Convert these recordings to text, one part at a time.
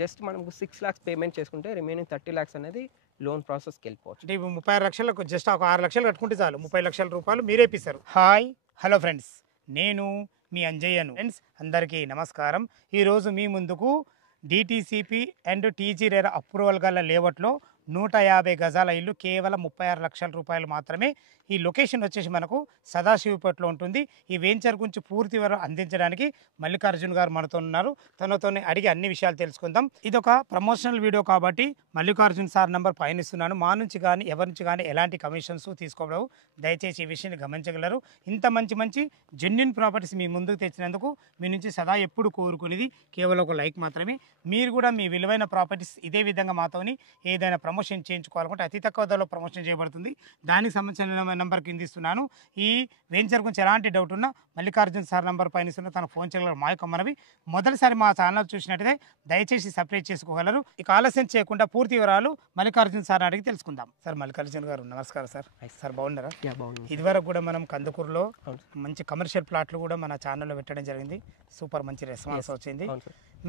Just మనకు 6 lakhs payment చేసుకుంటే remaining 30 lakhs అనేది లోన్ ప్రాసెస్కి వెళ్ళిపోవచ్చు. అంటే 36 లక్షలకు జస్ట్ ఒక 6 లక్షలు కట్టుకుంటే చాలు 30 లక్షల రూపాయలు మీరే ఇప్పిస్తారు. హాయ్ హలో ఫ్రెండ్స్, నేను మీ అంజయ్యను. ఫ్రెండ్స్ అందరికీ నమస్కారం. ఈరోజు మీ ముందుకు DTCP and TG RERA approval గల లేఅవుట్లో 150 గజాల ఇల్లు కేవలం 36 లక్షల రూపాయలు మాత్రమే. ఈ లొకేషన్ వచ్చేసి మనకు సదాశివపేటలో ఉంటుంది. ఈ వెంచర్ గురించి పూర్తి వివరం అందించడానికి మల్లికార్జున్ గారు మనతో ఉన్నారు. తనతోనే అడిగి అన్ని విషయాలు తెలుసుకుందాం. ఇది ఒక ప్రమోషనల్ వీడియో కాబట్టి మల్లికార్జున్ సార్ నంబర్ పైన ఇస్తున్నాను. మా నుంచి కానీ ఎవరి నుంచి కానీ ఎలాంటి కమిషన్స్ తీసుకోవడం, దయచేసి ఈ విషయాన్ని గమనించగలరు. ఇంత మంచి జెన్యున్ ప్రాపర్టీస్ మీ ముందుకు తెచ్చినందుకు మీ నుంచి సదా ఎప్పుడు కోరుకునేది కేవలం ఒక లైక్ మాత్రమే. మీరు కూడా మీ విలువైన ప్రాపర్టీస్ ఇదే విధంగా మాతోని ఏదైనా ప్రమోషన్ చేయించుకోవాలనుకుంటే అతి తక్కువ ధరలో ప్రమోషన్ చేయబడుతుంది. దానికి సంబంధించిన నెంబర్ కింద ఇస్తున్నాను. ఈ వెంచర్ గురించి ఎలాంటి డౌట్ ఉన్నా మల్లికార్జున్ సార్ నెంబర్ పైన ఇస్తున్న తన ఫోన్ చేయగలరు. మా యొక్క మనవి మొదటిసారి మా ఛానల్ చూసినట్టయితే దయచేసి సబ్స్క్రైబ్ చేసుకోగలరు. ఇక ఆలస్యం చేయకుండా పూర్తి వివరాలు మల్లికార్జున్ సార్ అడిగి తెలుసుకుందాం. సార్ మల్లికార్జున్ గారు నమస్కారం సార్. సార్ బాగున్నారా? ఇదివరకు కూడా మనం కందుకూరులో మంచి కమర్షియల్ ప్లాట్లు కూడా మన ఛానల్లో పెట్టడం జరిగింది. సూపర్ మంచి రెస్పాన్స్ వచ్చింది.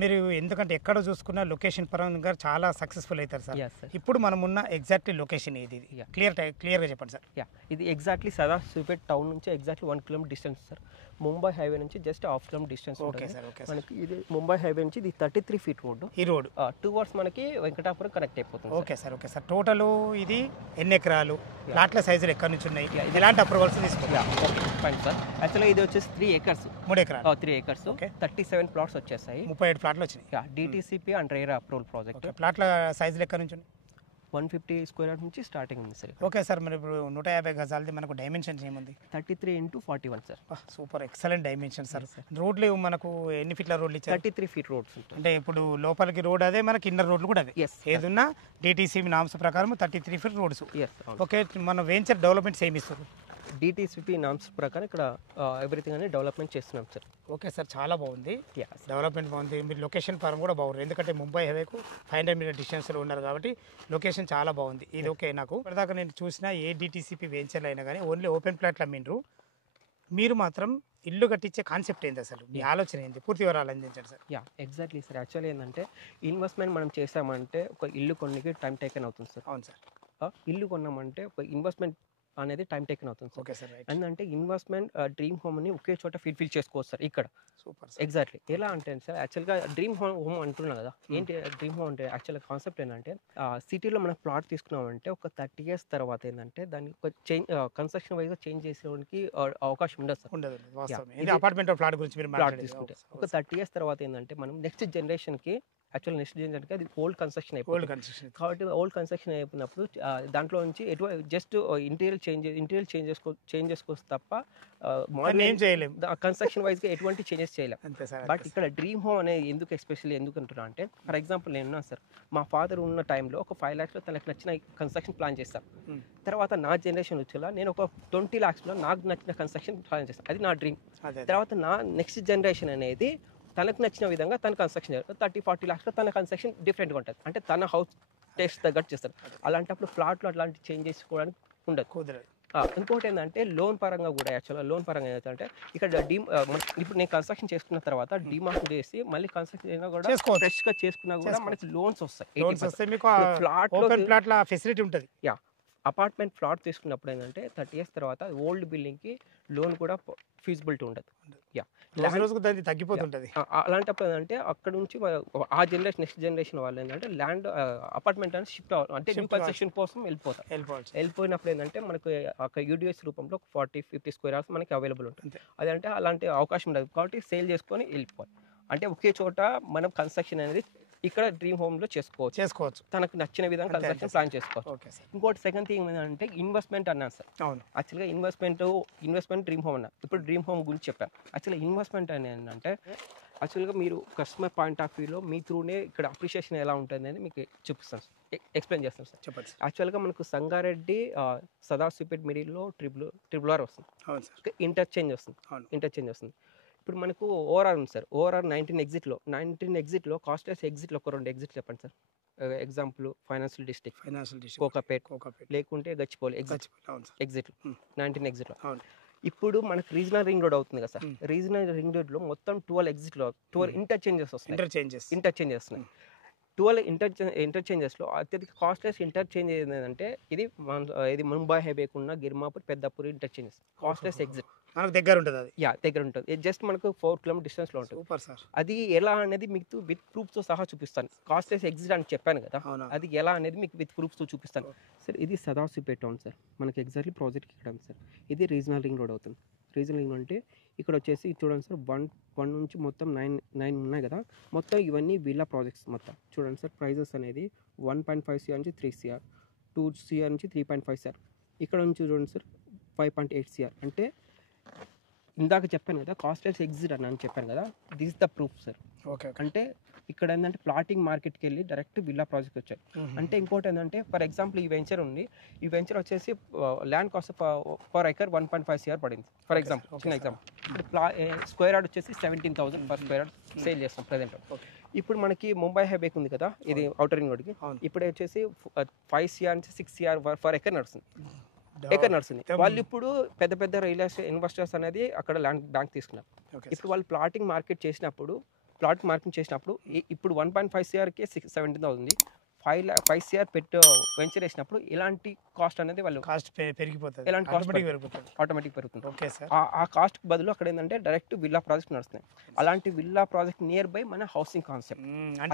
మీరు ఎందుకంటే ఎక్కడ చూసుకున్నా లొకేషన్ పరంగా చాలా సక్సెస్ఫుల్ అవుతారు సార్. ఇప్పుడు మనం ఉన్న ఎగ్జాక్ట్ లొకేషన్ ఇది క్లియర్గా చెప్పండి సార్. ఇది ఎగ్జాక్ట్లీ సదాశివపేట టౌన్ నుంచి exactly 1 kilometer distance sir. Mumbai highway నుంచి just 1/2 kilometer distance. Okay sir. Okay మనకి ఇది ముంబై హైవే నుంచి ఇది 33 feet రోడ్. ఈ రోడ్ 2 hours మనకి వెంకటాపురం కనెక్ట్ అయిపోతుంది. Okay sir. Okay sir. Total ఇది ఎన్ని ఎకరాలు, ప్లాట్ల సైజులు ఎక్కడి నుంచి ఉన్నాయి, ఎలాంటి అప్రూవల్స్ తీసుకోవాలి? Fine sir. యాక్చువల్గా ఇది వచ్చేసి 3 acres. 3 ఎకరాలు. 3 acres. 37 plots వచ్చేసాయి. 37 ప్లాట్లు వచ్చినాయి. DTCP and RERA approval project. ప్లాట్ల సైజులు ఎక్కడి నుంచి ఉన్నాయి? 150 square యార్డ్ నుంచి స్టార్టింగ్ ఉంది సార్. Okay sir. మరి ఇప్పుడు 150 గజాలది మనకు డైమెన్షన్స్ ఏముంది? 33 into 41 sir. Super excellent dimension sir. రోడ్లు మనకు ఎన్ని ఫీట్ల రోడ్లు ఇచ్చారు? 33 feet రోడ్స్ ఉంటాయి. అంటే ఇప్పుడు లోపలికి రోడ్ అదే, మనకి ఇన్నర్ రోడ్లు కూడా అదే. ఏదున్నా డిటిసిపి నామ్స్ ప్రకారం 33 feet రోడ్స్. ఓకే. మన వెంచర్ డెవలప్మెంట్స్ ఏమి ఇస్తారు? డిటిసిపి నామ్స్ ప్రకారం ఇక్కడ ఎవ్రీథింగ్ అనేది డెవలప్మెంట్ చేస్తున్నాం సార్. Okay sir. చాలా బాగుంది. డెవలప్మెంట్ బాగుంది. మీరు లొకేషన్ పరం కూడా బాగుంది. ఎందుకంటే ముంబై హైవేకు 500 meter డిస్టెన్స్లో ఉన్నారు కాబట్టి లొకేషన్ చాలా బాగుంది. ఇది ఓకే. నాకు ఇప్పటిదాకా నేను చూసిన ఏ డిటిసిపి వెంచర్లు అయినా కానీ ఓన్లీ ఓపెన్ ప్లాట్లు అమ్మిండ్రు. మీరు మాత్రం ఇల్లు కట్టించే కాన్సెప్ట్ ఏంటి అసలు? మీ ఆలోచన ఏంటి? పూర్తి వివరాలు అందించండి సార్. Exactly sir. యాక్చువల్లీ ఏంటంటే ఇన్వెస్ట్మెంట్ మనం చేసామంటే ఒక ఇల్లు కొన్నికి టైం టేకన్ అవుతుంది సార్. అవును సార్. ఇల్లు కొన్నామంటే ఒక ఇన్వెస్ట్మెంట్ అనేది టైం టేకన్ అవుతుంది సార్. Okay sir. ఎందుకంటే ఇన్వెస్ట్మెంట్ డ్రీమ్ హోమ్ని ఒకే చోట ఫీల్ చేసుకోవచ్చు సార్ ఇక్కడ. సూపర్. ఎగ్జాక్ట్లీ. ఎలా అంటే సార్ యాక్చువల్గా డ్రీమ్ హోమ్ అంటున్నాం కదా. ఏంటి డ్రీమ్ హోమ్ అంటే యాక్చువల్గా కాన్సెప్ట్ ఏంటంటే సిటీలో మనం ప్లాట్ తీసుకున్నామంటే ఒక 30 years తర్వాత ఏంటంటే దాన్ని ఒక కన్స్ట్రక్షన్ వైజ్గా చేంజ్ చేసేవానికి అవకాశం ఉండదు సార్. ఉండదు. అపార్ట్మెంట్ ప్లాట్ గురించి మీరు ప్లాట్ తీసుకుంటే ఒక 30 years తర్వాత ఏంటంటే మనం నెక్స్ట్ జనరేషన్కి యాక్చువల్ నెక్స్ట్ జనరేషన్కి అది ఓల్డ్ కన్స్ట్రక్షన్ అయిపోయింది కాబట్టి ఓల్డ్ కన్స్ట్రక్షన్ అయిపోయినప్పుడు దాంట్లో నుంచి జస్ట్ ఇంటీరియర్ చేంజ్ చేసుకోవచ్చు తప్ప కన్స్ట్రక్షన్ వైజ్గా ఎటువంటి చేంజెస్ చేయలేం. బట్ ఇక్కడ డ్రీమ్ హోమ్ అనేది ఎస్పెషల్లీ ఎందుకు అంటున్నా అంటే ఫర్ ఎగ్జాంపుల్ నేను సార్ మా ఫాదర్ ఉన్న టైంలో ఒక 5 lakhsలో తనకు నచ్చిన కన్స్ట్రక్షన్ ప్లాన్ చేస్తాను. తర్వాత నా జనరేషన్ వచ్చేలా నేను ఒక 20 lakhsలో నాకు నచ్చిన కన్స్ట్రక్షన్ ప్లాన్ చేస్తాను. అది నా డ్రీమ్. తర్వాత నా నెక్స్ట్ జనరేషన్ అనేది తనకు నచ్చిన విధంగా తన కన్స్ట్రక్షన్ 30-40 lakhsలో తన కన్స్ట్రక్షన్ డిఫరెంట్గా ఉంటుంది. అంటే తన హౌస్ టేస్ట్ తగ్గట్టు చేస్తారు. అలాంటప్పుడు ప్లాట్లు అట్లాంటి చేంజ్ చేసుకోవడానికి ఉండదు. ఇంకోటి ఏంటంటే లోన్ పరంగా కూడా యాక్చువల్గా లోన్ పరంగా ఏంటంటే ఇక్కడ ఇప్పుడు నేను కన్స్ట్రక్షన్ చేసుకున్న తర్వాత డిమార్క్ చేసి మళ్ళీ కన్స్ట్రక్షన్ కూడా ఫ్రెష్గా చేసుకున్నా కూడా మనకి లోన్స్ వస్తాయి. ప్లాట్ల ఫెసిలిటీ ఉంటుంది. అపార్ట్మెంట్ ప్లాట్ తీసుకున్నప్పుడు ఏంటంటే 30 years తర్వాత ఓల్డ్ బిల్డింగ్కి లోన్ కూడా ఫీజిబిలిటీ ఉండదు. తగ్గిపోతుంటుంది. అలాంటప్పుడు ఏంటంటే అక్కడ నుంచి ఆ జనరేషన్ నెక్స్ట్ జనరేషన్ వాళ్ళు ఏంటంటే ల్యాండ్ అపార్ట్మెంట్ అని షిఫ్ట్ అంటే న్యూ కన్స్ట్రక్షన్ కోసం వెళ్ళిపోయినప్పుడు ఏంటంటే మనకు అక్కడ యూడిఎస్ రూపంలో 40-50 square yards మనకి అవైలబుల్ ఉంటుంది. అదంటే అలాంటి అవకాశం ఉండదు కాబట్టి సేల్ చేసుకొని వెళ్ళిపోవాలి. అంటే ఒకే చోట మనం కన్స్ట్రక్షన్ అనేది ఇక్కడ డ్రీమ్ హోమ్ లో చేసుకోవచ్చు తనకు నచ్చిన విధంగా కన్స్ట్రక్షన్ ప్లాన్ చేసుకోవచ్చు. ఇంకోటి సెకండ్ థింగ్ ఏంటంటే ఇన్వెస్ట్మెంట్ అన్నాను సార్. యాక్చువల్గా ఇన్వెస్ట్మెంట్ డ్రీమ్ హోమ్ అన్నా. ఇప్పుడు డ్రీమ్ హోమ్ గురించి చెప్పాను. యాక్చువల్గా ఇన్వెస్ట్మెంట్ అని ఏంటంటే యాక్చువల్గా మీరు కస్టమర్ పాయింట్ ఆఫ్ వ్యూలో మీ త్రూనే ఇక్కడ అప్రిషియేషన్ ఎలా ఉంటుంది అని మీకు చూపిస్తాను, ఎక్స్ప్లెయిన్ చేస్తాను సార్. చెప్పండి. యాక్చువల్గా మనకు సంగారెడ్డి సదాశివపేట మిడిల్లో ట్రిపుల్ ఆర్ వస్తుంది. ఇంటర్చేంజ్ వస్తుంది. ఇప్పుడు మనకు ఓఆర్ఆర్ ఉంది సార్. ఓఆర్ఆర్ 19 exitలో కాస్ట్లెస్ ఎగ్జిట్లో ఒక 2 exits చెప్పండి sir. Example financial district Kokapet లేకుంటే గచ్చిపోలి ఎగ్జిట్ 19 exitలో. ఇప్పుడు మనకు రీజనల్ రింగ్ రోడ్ అవుతుంది కదా సార్. రీజనల్ రింగ్ రోడ్లో మొత్తం 12 exitలో 12 ఇంటర్చేంజెస్ వస్తున్నాయి. 12 ఇంటర్చేంజెస్లో అత్యధిక కాస్ట్లెస్ ఇంటర్చేంజ్ ఏంటంటే ఇది ముంబై హైవేకి ఉన్న Girmapur Peddapur interchanges costless exit మనకు దగ్గర ఉంటుంది అది. దగ్గర ఉంటుంది. ఇది జస్ట్ మనకు 4 కిలోమీటర్ డిస్టెన్స్లో ఉంటుంది. Super sir. అది ఎలా అనేది మీకు విత్ ప్రూఫ్తో సహా చూపిస్తాను. కాస్ట్లెస్ ఎగ్జిట్ అని చెప్పాను కదా, అది ఎలా అనేది మీకు విత్ ప్రూఫ్తో చూపిస్తాను సార్. ఇది సదాశివపేట టౌన్ సార్, మనకి ఎగ్జాక్ట్లీ ప్రాజెక్ట్ ఇక్కడ సార్. ఇది రీజనల్ రింగ్ రోడ్ అవుతుంది. రీజనల్ రింగ్ అంటే ఇక్కడ వచ్చేసి చూడండి సార్, 1 నుంచి మొత్తం 9 ఉన్నాయి కదా, మొత్తం ఇవన్నీ విల్లా ప్రాజెక్ట్స్ మొత్తం చూడండి సార్. ప్రైజెస్ అనేది 1.5 CR నుంచి 3 CR, 2 CR నుంచి 3.5 CR, ఇక్కడ నుంచి చూడండి సార్ 5.8 CR. అంటే ఇందాక చెప్పాను కదా కాస్ట్లెస్ ఎగ్జిట్ అని చెప్పాను కదా, this the proof sir. Okay. అంటే ఇక్కడ ఏంటంటే ప్లాటింగ్ మార్కెట్కి వెళ్ళి డైరెక్ట్ విల్లా ప్రాజెక్ట్ వచ్చాయి. అంటే ఇంకోటి ఏంటంటే ఫర్ ఎగ్జాంపుల్ ఈ వెంచర్ ఉంది, ఈ వెంచర్ వచ్చేసి land cost per acre 1.5 CR పడింది ఫర్ ఎగ్జాంపుల్, చిన్న ఎగ్జాంపుల్. ఇప్పుడు స్క్వేర్ యార్డ్ వచ్చేసి 17,000 పర్ స్క్వేర్ యార్డ్ సేల్ చేస్తాం ప్రజెంట్. ఇప్పుడు మనకి ముంబై హైవేకి ఉంది కదా, ఇది అవుటర్ రింగ్ రోడ్కి, ఇప్పుడు వచ్చేసి 5 CR నుంచి 6 CR పర్ ఎకర్ నడుస్తుంది. వాళ్ళు ఇప్పుడు పెద్ద పెద్ద రియల్ ఎస్టేట్ ఇన్వెస్టర్స్ అనేది అక్కడ ల్యాండ్ బ్యాంక్ తీసుకున్నారు. ఇప్పుడు వాళ్ళు ప్లాటింగ్ మార్కెట్ చేసినప్పుడు ఇప్పుడు 1.5 CRకి 17,000, 5 CR పెట్టి వెంచర్ వేసినప్పుడు ఇలాంటి కాస్ట్ అనేది వాళ్ళు కాస్ట్ పెరిగిపోతుంది, ఎలాంటి కాస్ట్ ఆటోమేటిక్ పెరుగుతుంది. Okay sir. ఆ కాస్ట్ బదులు అక్కడ ఏంటంటే డైరెక్ట్ విల్లా ప్రాజెక్ట్ నడుస్తున్నాయి. అలాంటి విల్లా ప్రాజెక్ట్ నియర్ బై మన హౌసింగ్ కాన్సెప్ట్,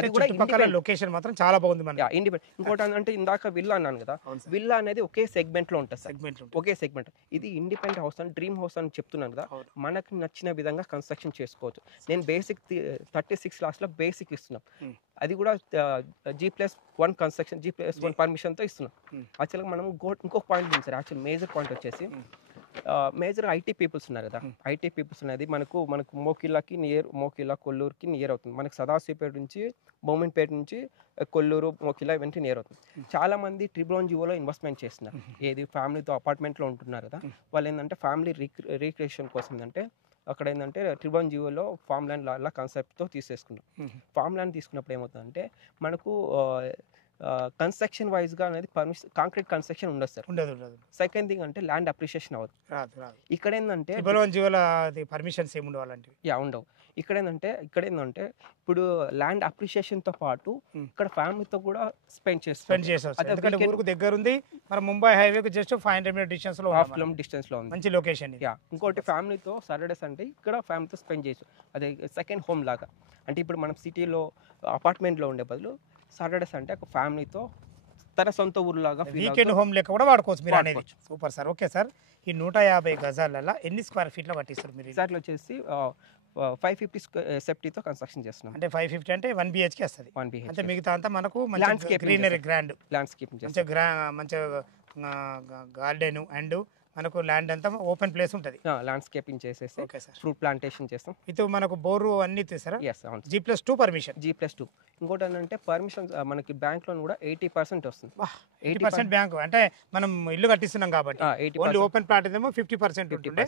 అది కూడా చుట్టుపక్కల లొకేషన్ మాత్రం చాలా బాగుంది మన ఇండిపెండెంట్. ఇంకోటి అంటే ఇందాక విల్లా అన్నాను కదా, విల్లా అనేది ఒకే సెగ్మెంట్ లో ఉంటుంది, ఒకే సెగ్మెంట్. ఇది ఇండిపెండెంట్ హౌస్ అని డ్రీమ్ హౌస్ అని చెప్తున్నాను కదా, మనకు నచ్చిన విధంగా కన్స్ట్రక్షన్ చేసుకోవచ్చు. నేను బేసిక్ 36 lakhs లో బేసిక్ ఇస్తున్నాం, అది కూడా G+1 కన్స్ట్రక్షన్, G+1 పర్మిషన్తో ఇస్తున్నాం. యాక్చువల్గా మనం ఇంకొక పాయింట్ ఉంది సార్, యాక్చువల్ మేజర్ పాయింట్ వచ్చేసి మేజర్ ఐటీ పీపుల్స్ ఉన్నారు కదా, ఐటీ పీపుల్స్ అనేది మనకు మోకిలాకి నియర్, మోకిలా కొల్లూరుకి నియర్ అవుతుంది. మనకు సదాశివపేట నుంచి, బొమ్మిన్పేట నుంచి కొల్లూరు, మోకిలా ఇవన్నీ నియర్ అవుతుంది. చాలా మంది ట్రిబ్లోన్ జియోలో ఇన్వెస్ట్మెంట్ చేస్తున్నారు, ఏది ఫ్యామిలీతో అపార్ట్మెంట్లో ఉంటున్నారు కదా, వాళ్ళు ఏంటంటే ఫ్యామిలీ రీక్రియేషన్ కోసం ఏంటంటే అక్కడ ఏంటంటే ట్రిబ్లోన్ జియోలో ఫామ్ ల్యాండ్ లా కాన్సెప్ట్తో తీసేసుకున్నాం. ఫామ్ ల్యాండ్ తీసుకున్నప్పుడు ఏమవుతుందంటే మనకు కన్స్ట్రక్షన్ వైజ్గా అనేది కాంక్రీట్ కన్స్ట్రక్షన్ ఉండదు సార్. సెకండ్ థింగ్ అంటే ల్యాండ్ అప్రిషియేషన్ అవ్వదు. ఇక్కడ ఏంటంటే పర్మిషన్స్ ఏమి ఉండవు. ఇక్కడ ఏంటంటే ఇప్పుడు ల్యాండ్ అప్రిషియేషన్తో పాటు ఇక్కడ ఫ్యామిలీతో కూడా స్పెండ్ చేస్తాం. దగ్గర ఉంది, మన ముంబై హైవేకి జస్ట్ 500 meter డిస్టెన్స్ లో, 1/2 kilometer డిస్టెన్స్ లో ఉంది, మంచి లొకేషన్. ఇంకోటి ఫ్యామిలీతో సాటర్డేస్ అంటే ఇక్కడ ఫ్యామిలీతో స్పెండ్ చేయొచ్చు, అదే సెకండ్ హోమ్ లాగా. అంటే ఇప్పుడు మనం సిటీలో అపార్ట్మెంట్లో ఉండే బదులు సాటర్డేస్ అంటే ఒక ఫ్యామిలీతో తన సొంత ఊరులాగా వీకెండ్ హోమ్ లెక్క కూడా వాడుకోవచ్చు మీరు అనేది. Super sir. ఓకే సార్, ఈ 150 గజాలలో ఎన్ని స్క్వేర్ ఫీట్లో కట్టిస్తారు మీరు? ఎగ్జాక్ట్లీ వచ్చేసి 550 సెఫ్టీతో కన్స్ట్రక్షన్ చేస్తున్నాం. అంటే 550 అంటే 1 BHK వస్తుంది. అంటే మిగతా అంతా మనకు గ్రీనరీ, గ్రాండ్ ల్యాండ్స్కేపింగ్, మంచిగా గార్డెన్ అండ్ మనకు ల్యాండ్ అంతా ఓపెన్ ప్లేస్ ఉంటుంది, ల్యాండ్స్కేపింగ్ చేసేసి ఫ్రూట్ ప్లాంటేషన్ చేస్తాం. ఇది మనకు బోరు అన్ని తీసారా? G+2 permission. G+2. ఇంకోటి ఏంటంటే పర్మిషన్ మనకి బ్యాంక్ లోన్ కూడా 80% వస్తుంది. 80% బ్యాంక్ అంటే మనం ఇల్లు కట్టిస్తున్నాం కాబట్టి, ఓన్లీ ఓపెన్ ప్లాట్ ఏమో 50% ఉంటుంది.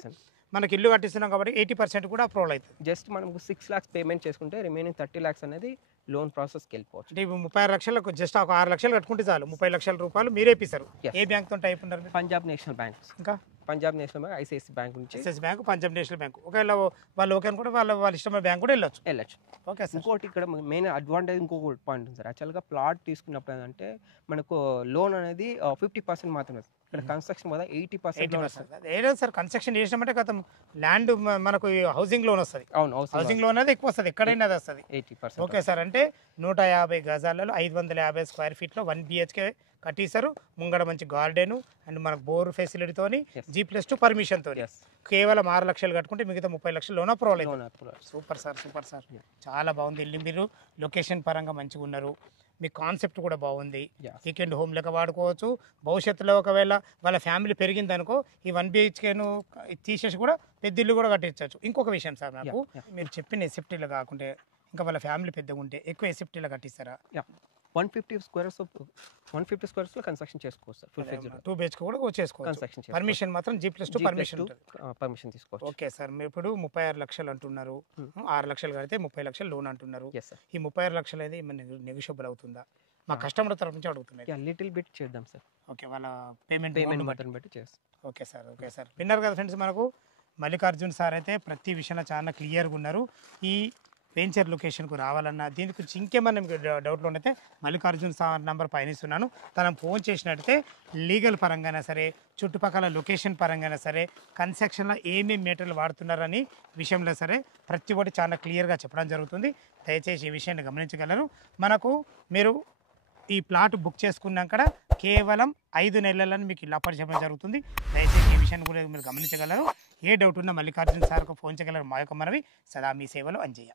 మనకి ఇల్లు కట్టిస్తున్నాం కాబట్టి 80% కూడా అప్రూవల్ అవుతుంది. జస్ట్ మనకు 6 lakhs పేమెంట్ చేసుకుంటే రిమైనింగ్ 30 lakhs అనేది లోన్ ప్రాసెస్కి వెళ్ళిపోవచ్చు. అంటే 36 లక్షలకు జస్ట్ ఒక 6 లక్షలు కట్టుకుంటే చాలు, 30 లక్షల రూపాయలు మీరే ఇప్పిస్తారు. ఏ బ్యాంక్ తో టైప్ ఉన్నారు? పంజాబ్ నేషనల్ బ్యాంక్. ఇంకా పంజాబ్ నేషనల్ బ్యాంక్, ఐసిఐసి బ్యాంక్ నుంచి, ఐసిఐసి బ్యాంక్, పంజాబ్ నేషనల్ బ్యాంక్. ఒకవేళ వాళ్ళు ఓకే అనుకుంటే వాళ్ళ ఇష్టమైన బ్యాంక్ కూడా వెళ్ళొచ్చు. Okay sir. ఇంకోటి ఇక్కడ మెయిన్ అడ్వాంటేజ్ ఇంకొక పాయింట్ ఉంది సార్. యాక్చువల్గా ప్లాట్ తీసుకున్నప్పుడు ఏంటంటే మనకు లోన్ అనేది 50% మాత్రమే, ఇక్కడ కన్స్ట్రక్షన్ మీద 80%. ఏదో సార్ కన్స్ట్రక్షన్ చేసినామంటే గతం ల్యాండ్ మనకు హౌసింగ్ లోన్ వస్తుంది. అవును, హౌసింగ్ లోన్ అనేది ఎక్కువ వస్తుంది, ఎక్కడైనా అది వస్తుంది 80%. Okay sir. అంటే 150 గజాలలో 550 స్క్వేర్ ఫీట్లో 1 BHK కట్టిస్తారు. ముంగడ మంచి గార్డెన్ అండ్ మనకు బోర్ ఫెసిలిటీతో, G+2 పర్మిషన్ తో కేవలం 6 లక్షలు కట్టుకుంటే మిగతా 30 లక్షలు లోన్ అప్రూవల్ అవుతుంది. Super sir, super sir. చాలా బాగుంది ఇల్లు. మీరు లొకేషన్ పరంగా మంచిగా ఉన్నారు, మీ కాన్సెప్ట్ కూడా బాగుంది. వీకెండ్ హోమ్ లెక్క వాడుకోవచ్చు. భవిష్యత్తులో ఒకవేళ వాళ్ళ ఫ్యామిలీ పెరిగింది అనుకో, ఈ 1 BHKను తీసేసి కూడా పెద్ద ఇల్లు కూడా కట్టించవచ్చు. ఇంకొక విషయం సార్, నాకు మీరు చెప్పిన ఎసెప్టీలో కాకుంటే ఇంకా వాళ్ళ ఫ్యామిలీ పెద్దగా ఉంటే ఎక్కువ ఎసెప్టీలో కట్టిస్తారా? 150 squares లో కన్స్ట్రక్షన్ చేసుకోవచ్చు సార్. ఫుల్ ఫ్లెడ్జ్డ్ 2 BHK కూడా చేసుకోవచ్చు. పర్మిషన్ మాత్రం G+2 పర్మిషన్ తీసుకోవచ్చు. Okay sir. మీరు ఇప్పుడు 36 లక్షలు అంటున్నారు, 6 లక్షలు కడితే 30 లక్షలు లోన్ అంటున్నారు. ఈ 36 లక్షలు అయితే నెగోషియబుల్ అవుతుందా? మా కస్టమర్ తరఫు నుంచి అడుగుతున్నాయి. లిటిల్ బిట్ చేద్దాం సార్. ఓకే, వాళ్ళ పేమెంట్ బట్టి చేస్తాం. Okay sir. Okay sir. విన్నారు కదా ఫ్రెండ్స్, మనకు మల్లికార్జున్ సార్ అయితే ప్రతి విషయంలో చాలా క్లియర్గా ఉన్నారు. ఈ వెంచర్ లొకేషన్కు రావాలన్నా దీని గురించి ఇంకేమన్నా మీకు డౌట్లు ఉంటే మల్లికార్జున్ సార్ నంబర్ పైన ఇస్తున్నాను. తనకు ఫోన్ చేసినట్టయితే లీగల్ పరంగానే సరే, చుట్టుపక్కల లొకేషన్ పరంగానే సరే, కన్స్ట్రక్షన్లో ఏమేమి మెటీరియల్ వాడుతున్నారని విషయంలో సరే ప్రతి ఒక్కటి చాలా క్లియర్గా చెప్పడం జరుగుతుంది. దయచేసి ఈ విషయాన్ని గమనించగలరు. మనకు మీరు ఈ ప్లాట్ బుక్ చేసుకున్నాక కేవలం 5 నెలలను మీకు ఇలా పరిచయం జరుగుతుంది. దయచేసి ఈ విషయాన్ని కూడా మీరు గమనించగలరు. ఏ డౌట్ ఉన్నా మల్లికార్జున్ సార్కు ఫోన్ చేయగలరు. మా యొక్క మనవి సదా మీ సేవలో అంజయ్య.